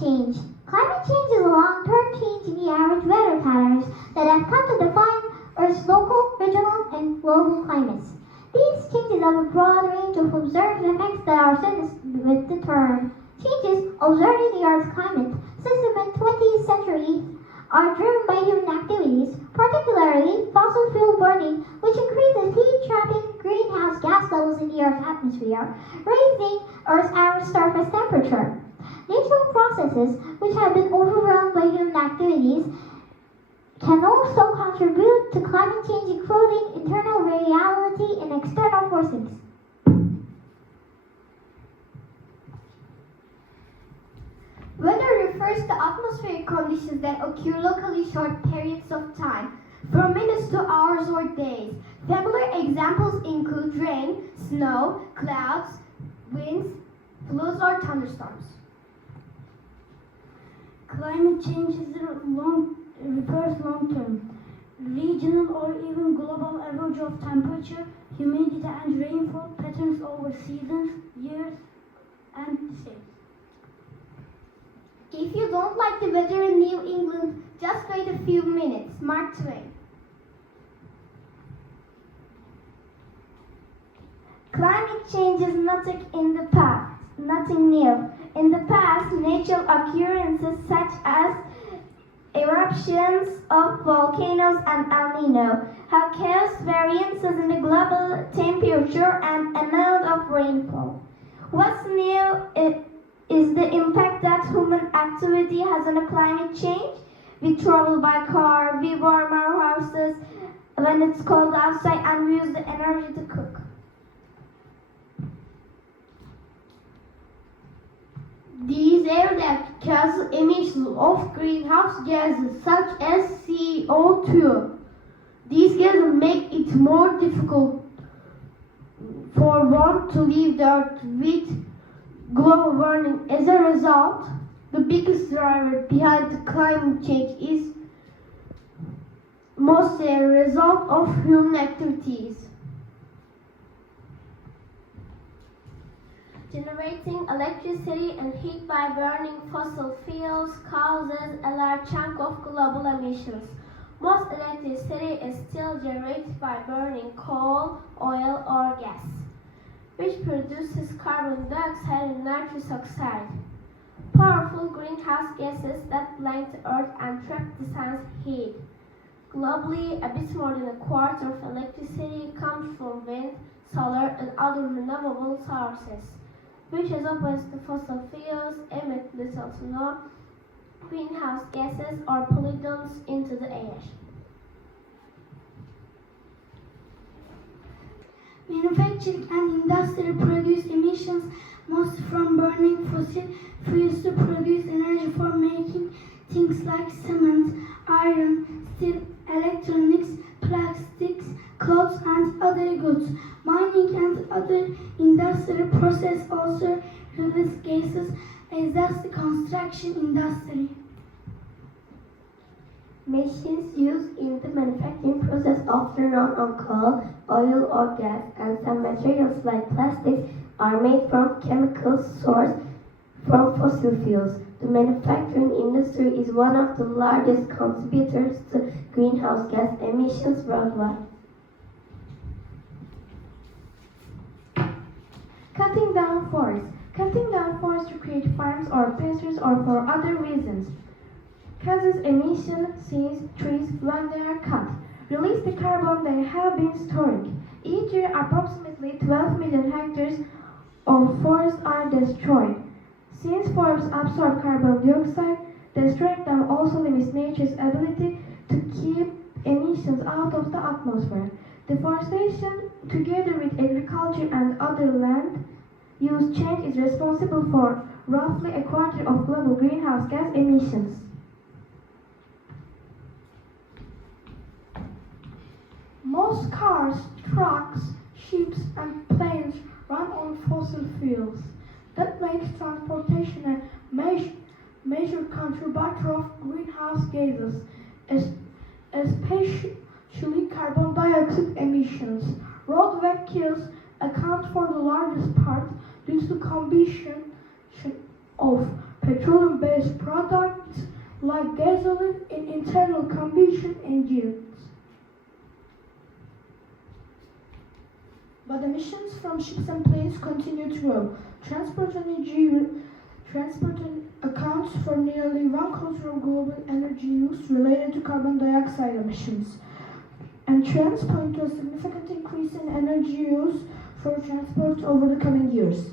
change. Climate change is a long-term change in the average weather patterns that have come to define Earth's local, regional, and global climates. These changes have a broad range of observed effects that are associated with the term. Changes observed in the Earth's climate system in the 20th century are driven by human activities, particularly fossil fuel burning, which increases heat-trapping greenhouse gas levels in the Earth's atmosphere, raising Earth's average surface temperature. Natural processes, which have been overwhelmed by human activities, can also contribute to climate change, including internal variability and external forces. Weather refers to atmospheric conditions that occur locally short periods of time, from minutes to hours or days. Familiar examples include rain, snow, clouds, winds, floods, or thunderstorms. Climate change refers long-term, regional or even global average of temperature, humidity and rainfall patterns over seasons, years, and decades. If you don't like the weather in New England, just wait a few minutes. Mark Twain. Climate change is nothing new. In the past, natural occurrences such as eruptions of volcanoes and El Nino have caused variances in the global temperature and amount of rainfall. What's new is the impact that human activity has on climate change. We travel by car, we warm our houses when it's cold outside, and we use the energy to cook. These areas cause emissions of greenhouse gases such as CO2. These gases make it more difficult for one to leave the Earth with global warming. As a result, the biggest driver behind the climate change is mostly a result of human activities. Generating electricity and heat by burning fossil fuels causes a large chunk of global emissions. Most electricity is still generated by burning coal, oil, or gas, which produces carbon dioxide and nitrous oxide, powerful greenhouse gases that blank the earth and trap the sun's heat. Globally, a bit more than a quarter of electricity comes from wind, solar, and other renewable sources, which as opposed to fossil fuels emit little to no greenhouse gases or pollutants into the air. Manufacturing and industry produce emissions mostly from burning fossil fuels to produce energy for making things like cement, iron, steel, electronics, plastics, clothes, and other goods. Mining and other industrial processes also release gases, as does the construction industry. Machines used in the manufacturing process often run on coal, oil, or gas, and some materials like plastics are made from chemicals sourced from fossil fuels. The manufacturing industry is one of the largest contributors to greenhouse gas emissions worldwide. Cutting down forests. Cutting down forests to create farms or pastures or for other reasons causes emission since trees, when they are cut, release the carbon they have been storing. Each year, approximately 12 million hectares of forest are destroyed. Since forests absorb carbon dioxide, destroying them also limits nature's ability to keep emissions out of the atmosphere. Deforestation, together with agriculture and other land use change, is responsible for roughly a quarter of global greenhouse gas emissions. Most cars, trucks, ships, and planes run on fossil fuels. That makes transportation a major contributor of greenhouse gases, especially carbon dioxide emissions. Road vehicles account for the largest part due to combustion of petroleum-based products like gasoline in internal combustion engines. But emissions from ships and planes continue to grow. Transport accounts for nearly 1/4 of global energy use related to carbon dioxide emissions, and trends point to a significant increase in energy use for transport over the coming years.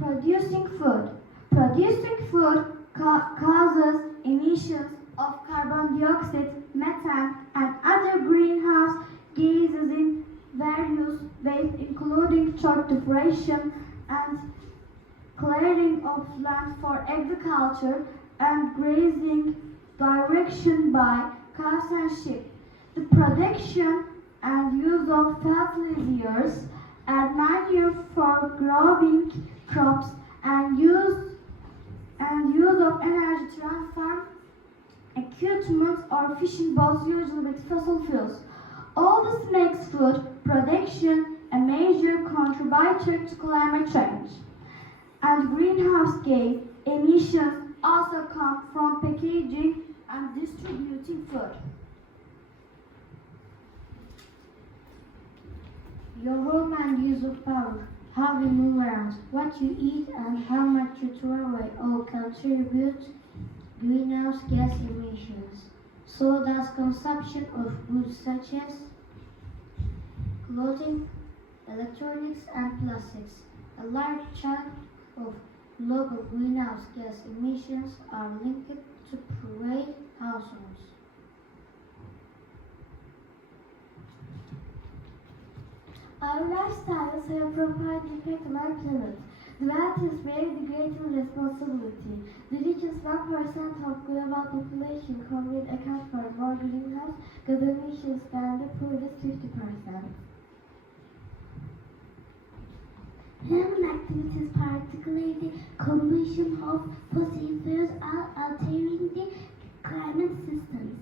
Producing food. Producing food causes emissions of carbon dioxide, methane, and other greenhouse gases in various ways, including short duration and clearing of land for agriculture and grazing direction by cows and sheep. The production and use of fertilizers and manure for growing crops and use of energy transfer equipment or fishing boats usually with fossil fuels. All this makes food production a major contributor to climate change. And greenhouse gas emissions also come from packaging and distributing food. Your home and use of power, how you move around, what you eat, and how much you throw away all contribute greenhouse gas emissions. So does consumption of goods such as clothing, electronics, and plastics. A large chunk of global greenhouse gas emissions are linked to private households. Our lifestyles have profound impact on our planet. The wealthiest bear the greater responsibility. The richest 1% of global population combined account for more greenhouse gas emissions than the poorest 50%. Human activities, particularly the combustion of fossil fuels, are altering the climate systems.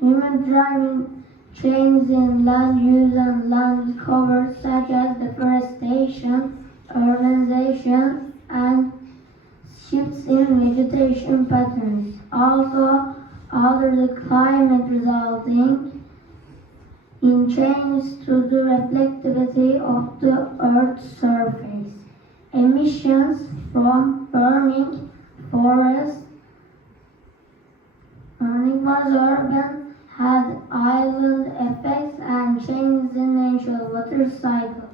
Human driving changes in land use and land cover such as deforestation, urbanization, and shifts in vegetation patterns also alter the climate, resulting in changes to the reflectivity of the Earth's surface. Emissions from burning forests, burning was urban, had island effects and changes in natural water cycle.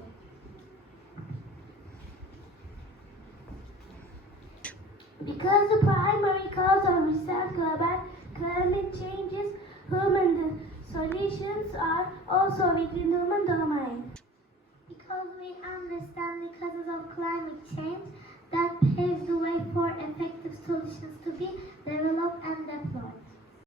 Because the primary cause of recent global climate changes, human solutions are also within human domain. Because we understand the causes of climate change, that paves the way for effective solutions to be